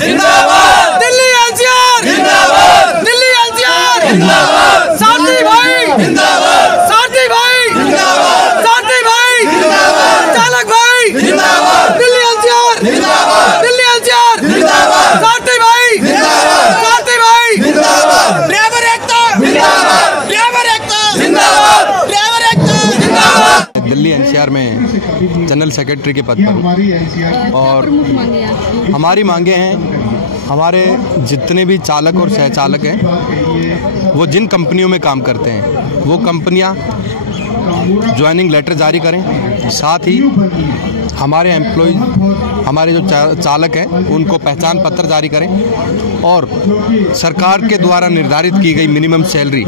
जिंदाबाद, दिल्ली एनसीआर जिंदाबाद, दिल्ली एनसीआर जिंदाबाद, सारथी भाई जिंदाबाद, सारथी भाई जिंदाबाद, सारथी भाई जिंदाबाद, चालक भाई जिंदाबाद, दिल्ली एनसीआर जिंदाबाद, दिल्ली एनसीआर जिंदाबाद, सारथी भाई जिंदाबाद, सारथी भाई जिंदाबाद, ड्राइवर एकता जिंदाबाद, ड्राइवर एकता जिंदाबाद, ड्राइवर एकता जिंदाबाद। दिल्ली एनसीआर में जनरल सेक्रेटरी के पद पर और हमारी मांगे हैं, हमारे जितने भी चालक और सहचालक हैं वो जिन कंपनियों में काम करते हैं वो कंपनियां ज्वाइनिंग लेटर जारी करें, साथ ही हमारे एम्प्लॉय हमारे जो चालक हैं उनको पहचान पत्र जारी करें और सरकार के द्वारा निर्धारित की गई मिनिमम सैलरी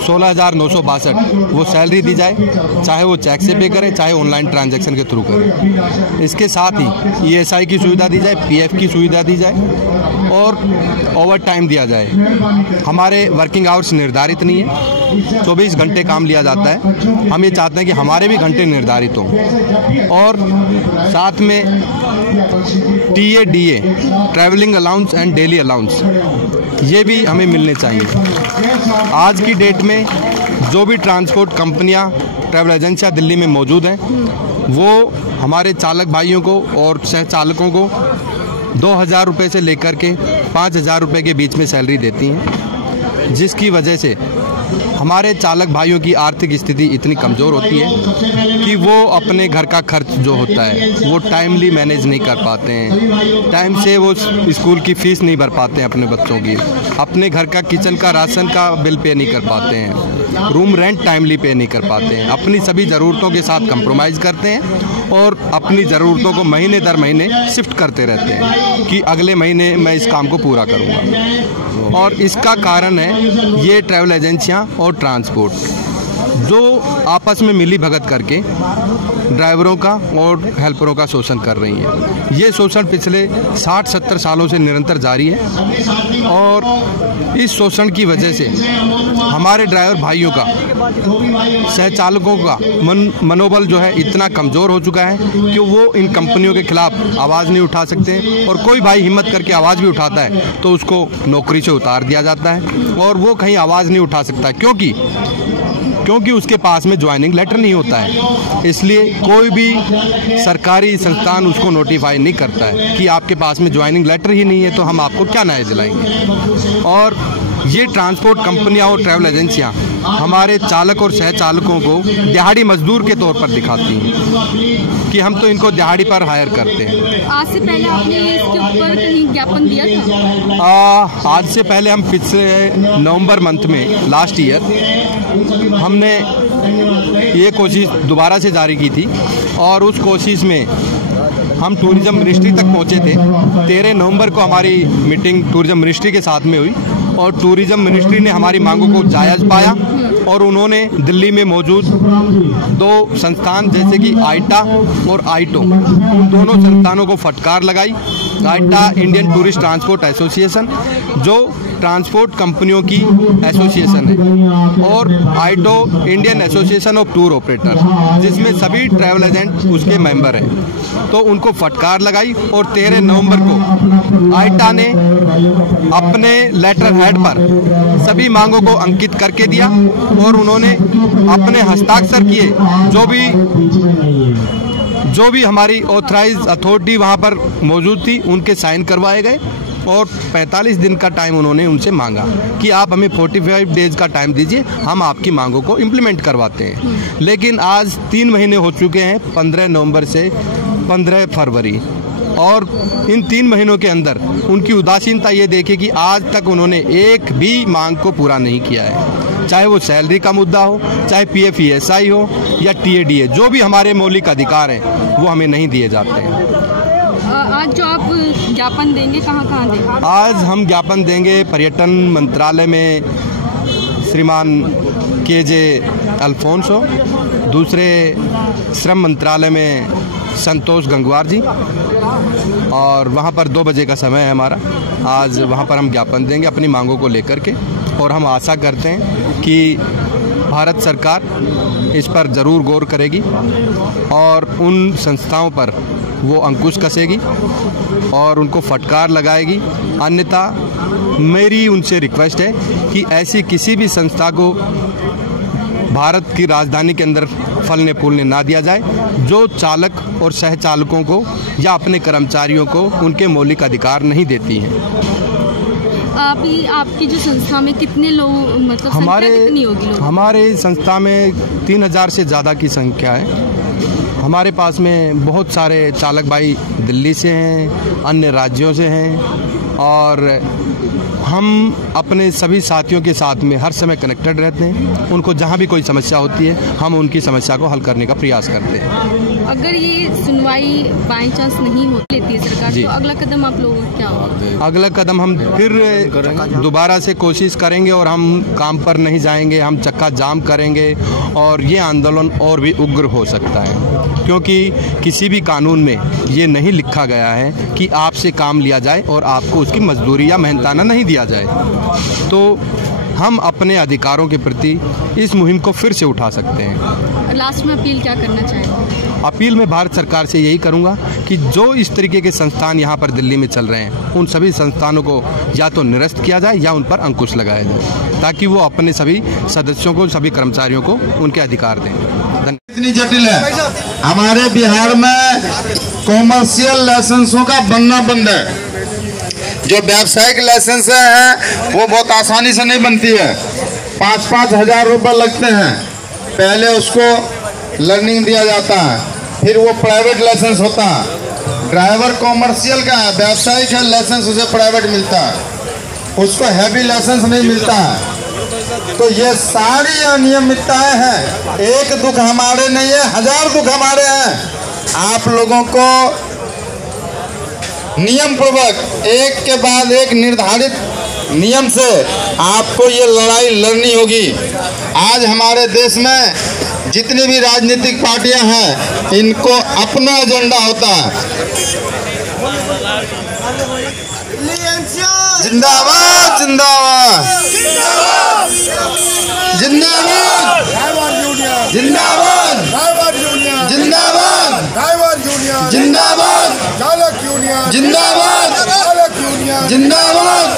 16,962 वो सैलरी दी जाए, चाहे वो चेक से पे करें चाहे ऑनलाइन ट्रांजैक्शन के थ्रू करें। इसके साथ ही ESI की सुविधा दी जाए, PF की सुविधा दी जाए और ओवर टाइम दिया जाए। हमारे वर्किंग आवर्स निर्धारित नहीं है, 24 घंटे काम लिया जाता है। हम ये चाहते हैं कि हमारे भी घंटे निर्धारित हों और साथ में TADA travelling allowance and daily allowance ये भी हमें मिलने चाहिए। आज की डेट में जो भी ट्रांसपोर्ट कंपनियां ट्रैवल एजेंसियां दिल्ली में मौजूद हैं वो हमारे चालक भाइयों को और सह चालकों को 2,000 रुपये से लेकर के 5,000 रुपये के बीच में सैलरी देती हैं, जिसकी वजह से हमारे चालक भाइयों की आर्थिक स्थिति इतनी कमज़ोर होती है कि वो अपने घर का खर्च जो होता है वो टाइमली मैनेज नहीं कर पाते हैं, टाइम से वो स्कूल की फ़ीस नहीं भर पाते हैं अपने बच्चों की, अपने घर का किचन का राशन का बिल पे नहीं कर पाते हैं, रूम रेंट टाइमली पे नहीं कर पाते हैं, अपनी सभी ज़रूरतों के साथ कंप्रोमाइज़ करते हैं और अपनी ज़रूरतों को महीने दर महीने शिफ्ट करते रहते हैं कि अगले महीने मैं इस काम को पूरा करूँगा। और इसका कारण है ये ट्रैवल एजेंसियां और ट्रांसपोर्ट जो आपस में मिली भगत करके ड्राइवरों का और हेल्परों का शोषण कर रही हैं। ये शोषण पिछले 60-70 सालों से निरंतर जारी है और इस शोषण की वजह से हमारे ड्राइवर भाइयों का, सहचालकों का मनोबल जो है इतना कमज़ोर हो चुका है कि वो इन कंपनियों के खिलाफ आवाज़ नहीं उठा सकते और कोई भाई हिम्मत करके आवाज़ भी उठाता है तो उसको नौकरी से उतार दिया जाता है और वो कहीं आवाज़ नहीं उठा सकता क्योंकि उसके पास में ज्वाइनिंग लेटर नहीं होता है। इसलिए कोई भी सरकारी संस्थान उसको नोटिफाई नहीं करता है कि आपके पास में ज्वाइनिंग लेटर ही नहीं है तो हम आपको क्या न्याय दिलाएंगे। और ये ट्रांसपोर्ट कंपनियां और ट्रैवल एजेंसियां हमारे चालक और सहचालकों को दिहाड़ी मजदूर के तौर पर दिखाती हैं कि हम तो इनको दिहाड़ी पर हायर करते हैं। आज से पहले आपने इसके ऊपर कहीं ज्ञापन दिया था? आज से पहले हम पिछले नवंबर मंथ में लास्ट ईयर हमने ये कोशिश दोबारा से जारी की थी और उस कोशिश में हम टूरिज्म मिनिस्ट्री तक पहुंचे थे। 13 नवंबर को हमारी मीटिंग टूरिज्म मिनिस्ट्री के साथ में हुई और टूरिज्म मिनिस्ट्री ने हमारी मांगों को जायज़ पाया और उन्होंने दिल्ली में मौजूद 2 संस्थान जैसे कि आईटा और आईटो उन दोनों संस्थानों को फटकार लगाई। ITTA Indian tourist transport association जो ट्रांसपोर्ट कंपनियों की एसोसिएशन है और IATO Indian association of tour operator जिसमें सभी ट्रैवल एजेंट उसके मेंबर हैं, तो उनको फटकार लगाई और 13 नवंबर को आईटा ने अपने लेटर हेड पर सभी मांगों को अंकित करके दिया और उन्होंने अपने हस्ताक्षर किए जो भी हमारी ऑथराइज अथॉरिटी वहाँ पर मौजूद थी उनके साइन करवाए गए और 45 दिन का टाइम उन्होंने उनसे मांगा कि आप हमें 45 डेज का टाइम दीजिए, हम आपकी मांगों को इम्प्लीमेंट करवाते हैं। लेकिन आज 3 महीने हो चुके हैं, 15 नवंबर से 15 फरवरी, और इन 3 महीनों के अंदर उनकी उदासीनता ये देखिए कि आज तक उन्होंने एक भी मांग को पूरा नहीं किया है, चाहे वो सैलरी का मुद्दा हो, चाहे PF ESI हो या TADA, जो भी हमारे मौलिक अधिकार हैं वो हमें नहीं दिए जाते हैं। आज जो आप ज्ञापन देंगे कहाँ देंगे? आज हम ज्ञापन देंगे पर्यटन मंत्रालय में श्रीमान KJ अल्फोंसो, दूसरे श्रम मंत्रालय में संतोष गंगवार जी, और वहाँ पर 2 बजे का समय है हमारा। आज वहाँ पर हम ज्ञापन देंगे अपनी मांगों को लेकर के और हम आशा करते हैं कि भारत सरकार इस पर ज़रूर गौर करेगी और उन संस्थाओं पर वो अंकुश कसेगी और उनको फटकार लगाएगी। अन्यथा मेरी उनसे रिक्वेस्ट है कि ऐसी किसी भी संस्था को भारत की राजधानी के अंदर फलने फूलने ना दिया जाए जो चालक और सहचालकों को या अपने कर्मचारियों को उनके मौलिक अधिकार नहीं देती हैं। आपकी जो संस्था में कितने लोग, मतलब संख्या कितनी होगी लोग? हमारे संस्था में 3000 से ज़्यादा की संख्या है। हमारे पास में बहुत सारे चालक भाई दिल्ली से हैं, अन्य राज्यों से हैं और हम अपने सभी साथियों के साथ में हर समय कनेक्टेड रहते हैं। उनको जहाँ भी कोई समस्या होती है हम उनकी समस्या को हल करने का प्रयास करते हैं। अगर ये सुनवाई बाई चांस नहीं हो लेती है सरकार, तो अगला कदम आप लोगों का क्या होगा? अगला कदम हम फिर दोबारा से कोशिश करेंगे और हम काम पर नहीं जाएंगे, हम चक्का जाम करेंगे और ये आंदोलन और भी उग्र हो सकता है, क्योंकि किसी भी कानून में ये नहीं लिखा गया है कि आपसे काम लिया जाए और आपको उसकी मजदूरी या मेहनताना नहीं दिया जाए। तो हम अपने अधिकारों के प्रति इस मुहिम को फिर से उठा सकते हैं। लास्ट में अपील क्या करना चाहेंगे? अपील मैं भारत सरकार से यही करूंगा कि जो इस तरीके के संस्थान यहाँ पर दिल्ली में चल रहे हैं उन सभी संस्थानों को या तो निरस्त किया जाए या उन पर अंकुश लगाया जाए, ताकि वो अपने सभी सदस्यों को, सभी कर्मचारियों को उनके अधिकार दें। इतनी जटिल है हमारे बिहार में, कॉमर्शियल लाइसेंसों का बनना बंद है। जो व्यावसायिक लाइसेंस है वो बहुत आसानी से नहीं बनती है, 5-5 हजार रुपये लगते हैं। पहले उसको लर्निंग दिया जाता है, फिर वो प्राइवेट लाइसेंस होता है। ड्राइवर कॉमर्शियल का है, व्यावसायिक है, लाइसेंस उसे प्राइवेट मिलता है, उसको हैवी लाइसेंस नहीं मिलता है। तो ये सारी अनियमितताएं हैं। एक दुख हमारे नहीं है, 1000 दुख हमारे हैं। आप लोगों को नियम पूर्वक एक के बाद एक निर्धारित नियम से आपको ये लड़ाई लड़नी होगी। आज हमारे देश में जितनी भी राजनीतिक पार्टियां हैं इनको अपना एजेंडा होता है। जिंदाबाद जिंदाबाद जिंदाबाद जिंदाबाद जिंदाबाद जिंदाबाद जिंदाबाद जिंदाबाद जिंदाबाद